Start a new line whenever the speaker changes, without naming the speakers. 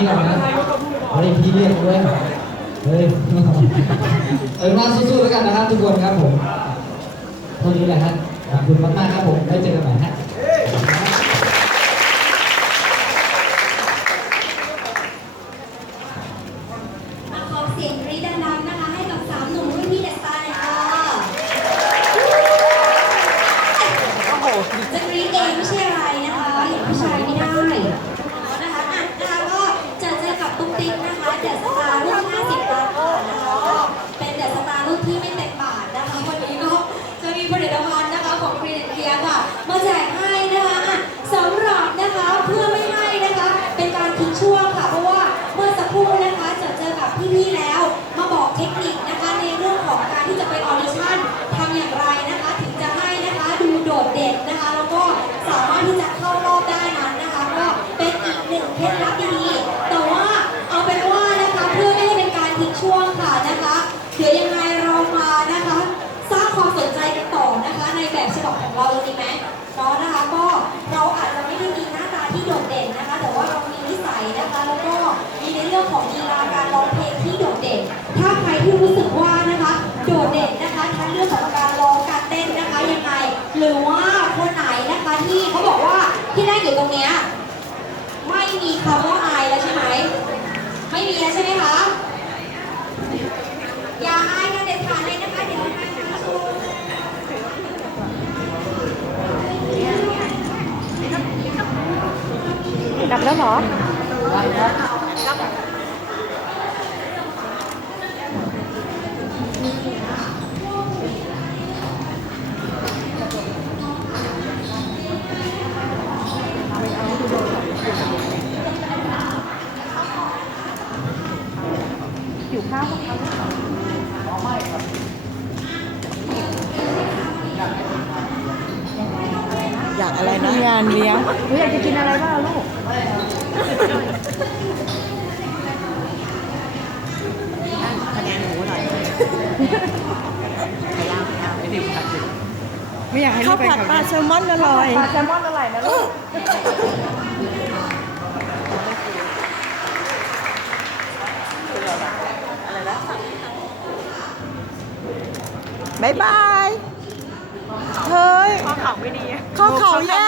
นี้ก่อนนะเอาเลยพี่เรียกด้วยเฮ้ยเออมาสู้ๆแล้วกันนะครับทุกคนครับผมเท่านี้แหละฮะขอบคุณมากๆครับผมได้เจอกันใหม่ฮะ
มาขอเสียงกรี๊ดดั ของเราเลยดีไหมเนาะนะคะก็เราอาจจะไม่ได้มีหน้าตาที่โดดเด่นนะคะ แต่ว่าเรามีนิสัยนะคะแล้วก็มีในเรื่องของลีลาการร้องเพลงที่โดดเด่น ถ้าใครที่รู้สึกว่านะคะ โดดเด่นนะคะทั้งเรื่องของการร้องการเต้นนะคะยังไง หรือว่าคนไหนนะคะที่เขาบอกว่าที่นั่งอยู่ตรงเนี้ยไม่มีคำว่าอายแล้วใช่ไหมไม่มีแล้วใช่ไหมคะ อย่าอายกันเด็ดขาดเลยนะคะ เดี๋ยวให้มาโชว์
กลับแล้วเหรอ อยู่ข้าวมั้งคะอยากอะไรนะ งานเลี้ยงหนูอยากจะกินอะไรบ้างลูก ไม่อยากให้ลูกไปข้าวผัดปลาแซลมอนอร่อยปลาแซลมอนอร่อยนะลูกบายบาย เฮ้ย ข้อเข่าไม่ดี ข้อเข่าแย่